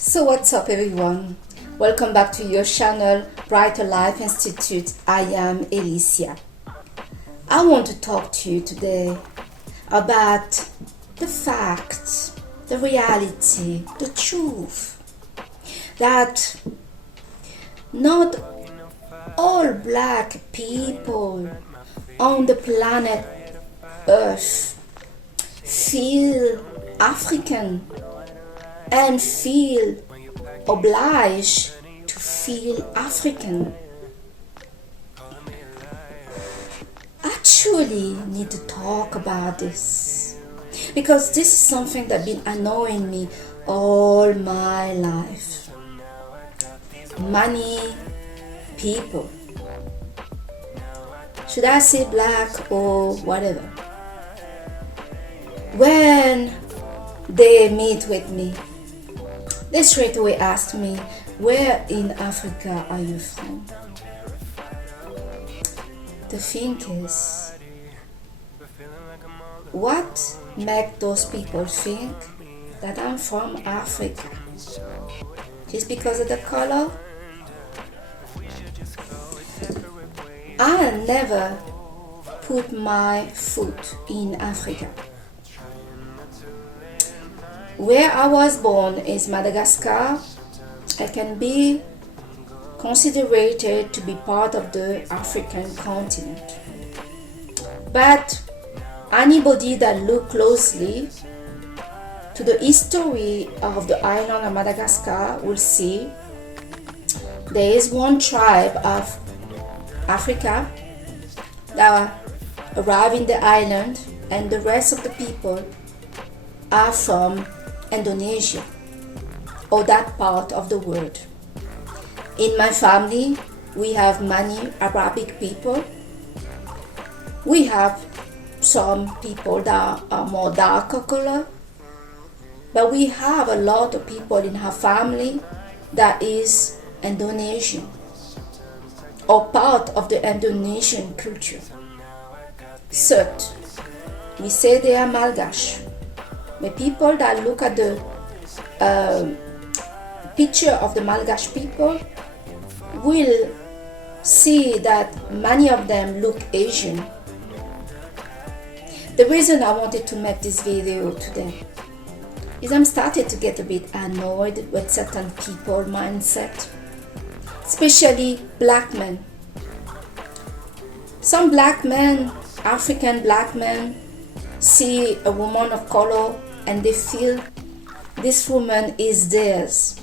So what's up everyone? Welcome back to your channel Brighter Life Institute. I am Alicia. I want to talk to you today about the facts, the reality, the truth that not all black people on the planet Earth feel African and feel obliged to feel African. I truly need to talk about this because this is something that's been annoying me all my life. Many people, should I say black or whatever, when they meet with me, they straight away ask me, where in Africa are you from? The thing is, what makes those people think that I'm from Africa? Just because of the color? I never put my foot in Africa. Where I was born is Madagascar. I can be considered to be part of the African continent. But anybody that look closely to the history of the island of Madagascar will see there is one tribe of Africa that arrived in the island, and the rest of the people are from Indonesia or that part of the world. In my family, we have many Arabic people. We have some people that are more darker color, but we have a lot of people in our family that is Indonesian or part of the Indonesian culture. Cert, we say they are Malagache. The people that look at the picture of the Malagache people will see that many of them look Asian. The reason I wanted to make this video today is I'm starting to get a bit annoyed with certain people mindset, especially black men. Some black men, African black men, see a woman of color and they feel this woman is theirs.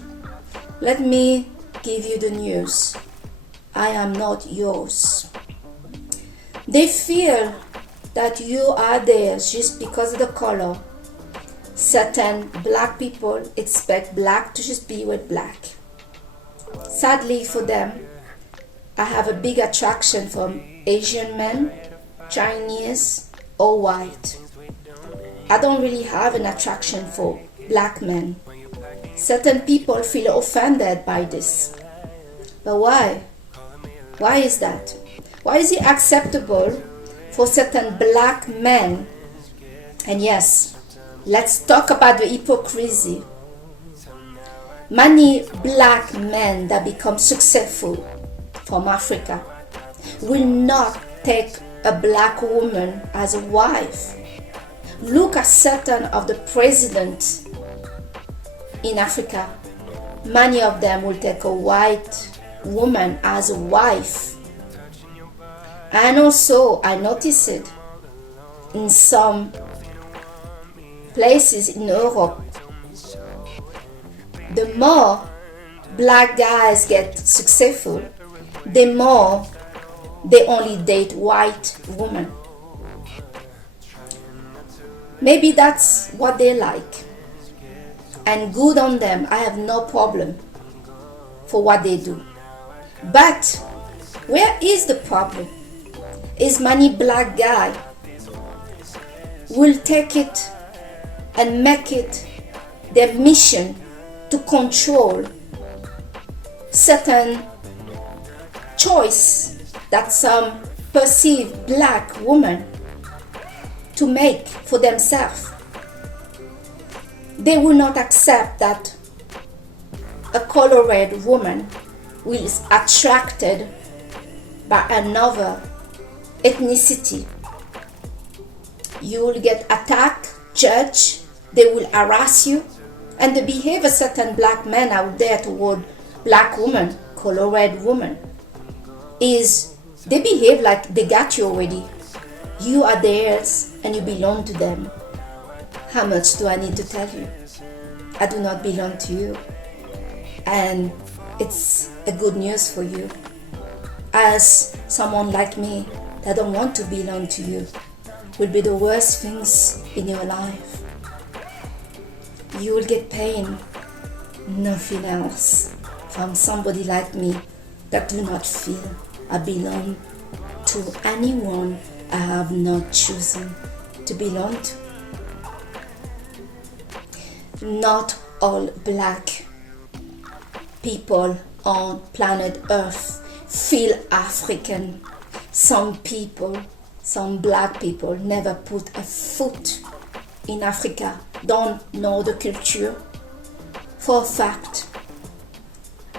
Let me give you the news. I am not yours. They feel that you are theirs just because of the color. Certain black people expect black to just be with black. Sadly for them, I have a big attraction from Asian men, Chinese or white. I don't really have an attraction for black men. Certain people feel offended by this. But why? Why is that? Why is it acceptable for certain black men? And yes, let's talk about the hypocrisy. Many black men that become successful from Africa will not take a black woman as a wife. Look at certain of the presidents in Africa. Many of them will take a white woman as a wife. And also, I noticed it in some places in Europe. The more black guys get successful, the more they only date white women. Maybe that's what they like, and good on them. I have no problem for what they do. But where is the problem? Is many black guy will take it and make it their mission to control certain choice that some perceived black women to make for themselves. They will not accept that a colored woman who is attracted by another ethnicity, you will get attacked, judged, they will harass you, and the behavior certain black men out there toward black women, colored women, is they behave like they got you already. You are theirs and you belong to them. How much do I need to tell you? I do not belong to you. And it's a good news for you. As someone like me that don't want to belong to you, will be the worst things in your life. You will get pain, nothing else, from somebody like me that do not feel I belong to anyone I have not chosen to belong to. Not all black people on planet Earth feel African. Some people, some black people never put a foot in Africa, don't know the culture. For a fact,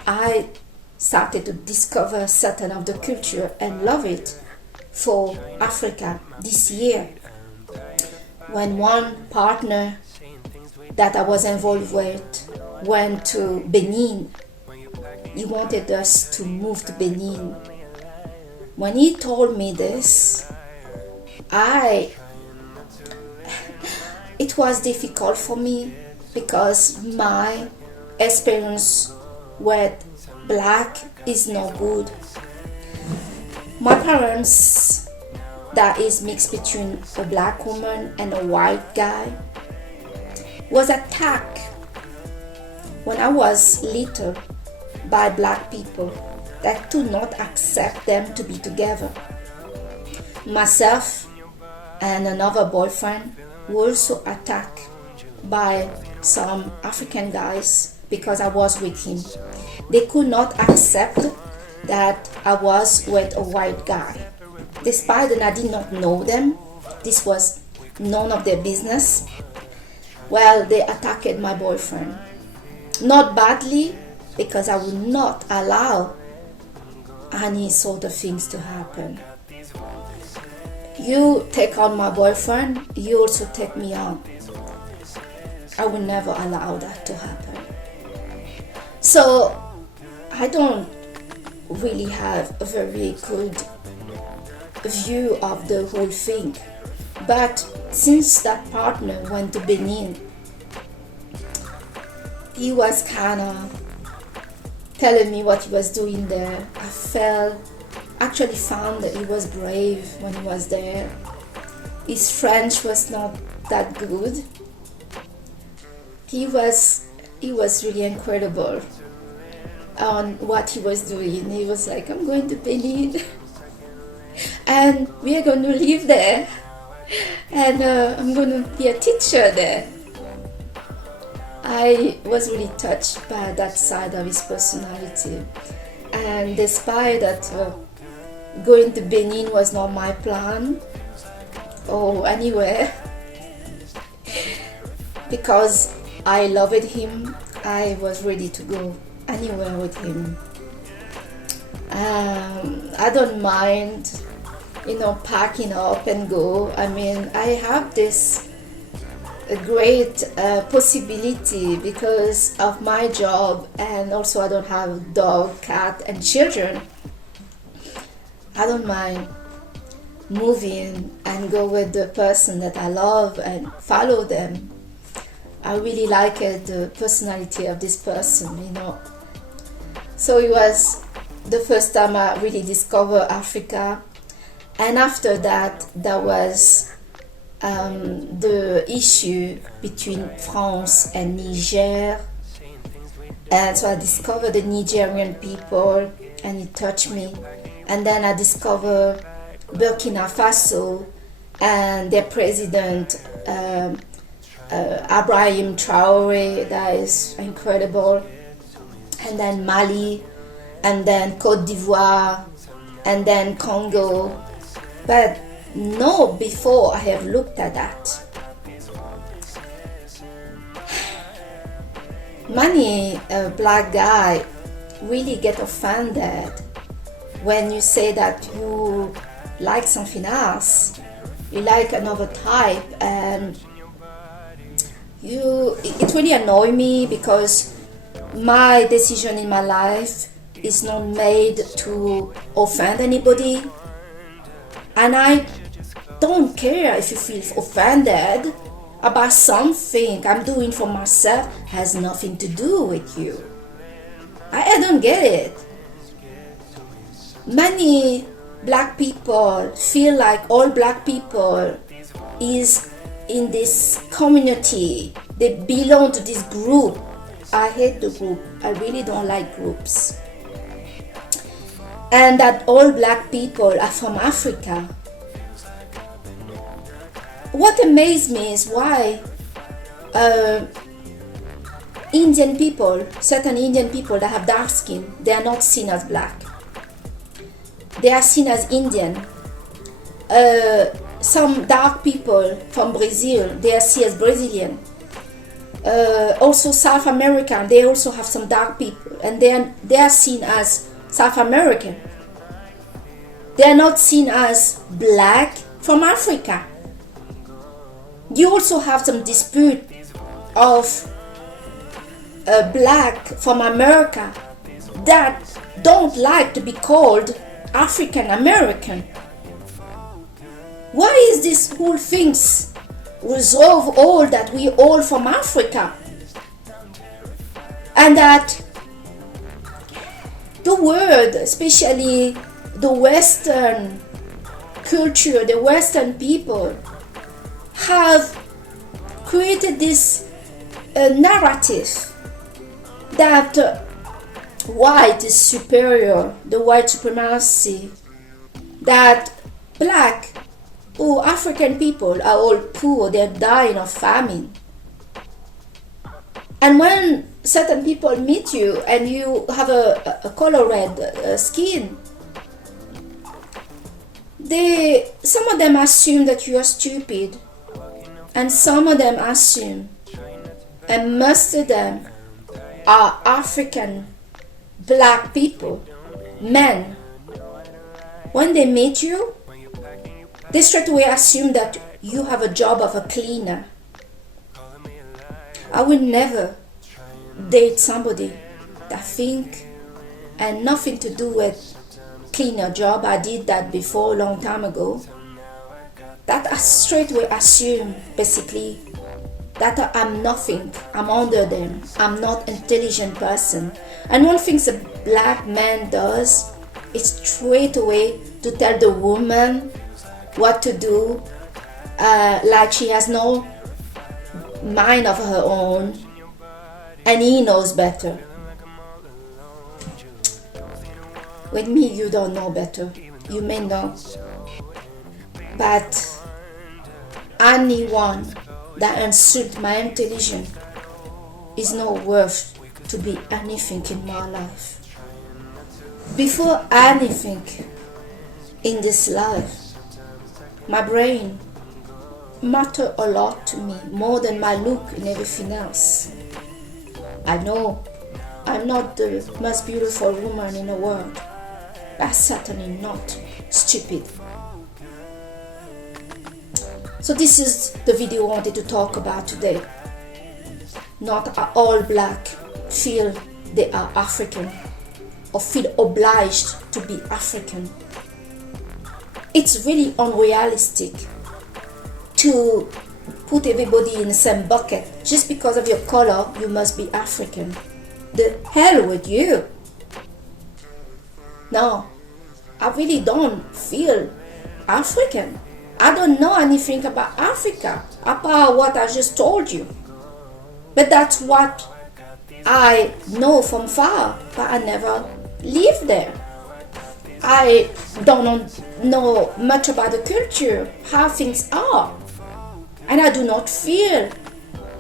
I started to discover certain of the culture and love it for Africa this year. When one partner that I was involved with went to Benin, he wanted us to move to Benin. When he told me this, it was difficult for me because my experience with black is no good. My parents, that is mixed between a black woman and a white guy, was attacked when I was little by black people that do not accept them to be together. Myself and another boyfriend were also attacked by some African guys because I was with him. They could not accept that I was with a white guy. Despite that I did not know them, this was none of their business. Well, they attacked my boyfriend. Not badly, because I would not allow any sort of things to happen. You take on my boyfriend, you also take me on. I will never allow that to happen. So I don't really have a very good view of the whole thing. But since that partner went to Benin, he was kind of telling me what he was doing there. I actually found that he was brave when he was there. His French was not that good. He was really incredible on what he was doing. He was like, I'm going to Benin and we are going to live there and I'm going to be a teacher there. I was really touched by that side of his personality, and despite that going to Benin was not my plan or anywhere, because I loved him, I was ready to go anywhere with him. I don't mind, packing up and go. I mean, I have this a great possibility because of my job, and also I don't have dog, cat and children. I don't mind moving and go with the person that I love and follow them. I really like the personality of this person, So it was the first time I really discovered Africa, and after that there was the issue between France and Niger, and so I discovered the Nigerian people and it touched me. And then I discovered Burkina Faso and their president Ibrahim Traore, that is incredible, and then Mali, and then Côte d'Ivoire, and then Congo. But no, before I have looked at that, Many black guy really get offended when you say that you like something else, you like another type, and it really annoys me because my decision in my life is not made to offend anybody, and I don't care if you feel offended about something I'm doing for myself. Has nothing to do with you. I don't get it. Many black people feel like all black people is in this community. They belong to this group. I hate the group. I really don't like groups. And that all black people are from Africa. What amazed me is why Indian people, certain Indian people that have dark skin, they are not seen as black. They are seen as Indian. Some dark people from Brazil, they are seen as Brazilian. Also South American, they also have some dark people, and they are seen as South American. They are not seen as black from Africa. You also have some dispute of black from America that don't like to be called African American. Why is this whole things resolve all that we all from Africa, and that the world, especially the Western culture, the Western people, have created this narrative that white is superior, the white supremacy, that black or African people are all poor, they're dying of famine. And when certain people meet you and you have a color red skin, some of them assume that you are stupid, and some of them assume, and most of them are African black people, men. When they meet you, they straight away assume that you have a job of a cleaner. I will never date somebody that think and nothing to do with cleaner job. I did that before a long time ago. That I straight away assume basically that I'm nothing, I'm under them, I'm not intelligent person. And one thing a black man does is straight away to tell the woman what to do, like she has no mind of her own, and he knows better. With me, you don't know better. You may know, but anyone that insults my intelligence is not worth to be anything in my life. Before anything in this life, my brain matters a lot to me, more than my look and everything else. I know I'm not the most beautiful woman in the world, but I'm certainly not stupid. So this is the video I wanted to talk about today. Not all black feel they are African or feel obliged to be African. It's really unrealistic to put everybody in the same bucket. Just because of your color, you must be African. The hell with you. No, I really don't feel African. I don't know anything about Africa apart what I just told you. But that's what I know from far, but I never lived there. I don't know much about the culture, how things are. And I do not feel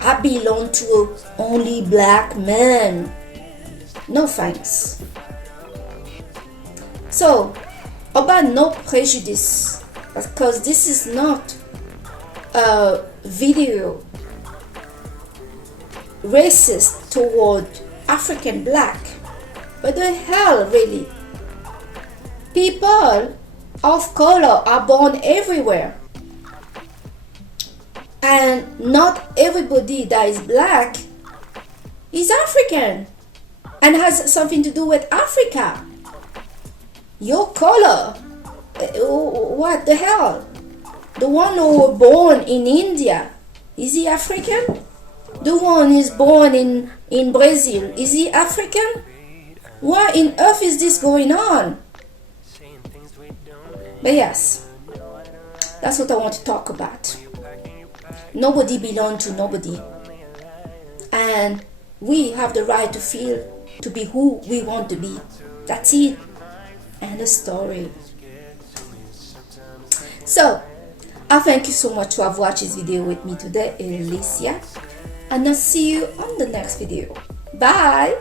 I belong to only black men. No thanks. So, about no prejudice, because this is not a video racist toward African black. But the hell, really? People of color are born everywhere. And not everybody that is black is African and has something to do with Africa. Your color, what the hell? The one who was born in India, is he African? The one who is born in Brazil, is he African? What in earth is this going on? But yes, that's what I want to talk about. Nobody belongs to nobody. And we have the right to feel, to be who we want to be. That's it. And the story. So, I thank you so much to have watched this video with me today, Alicia. And I'll see you on the next video. Bye!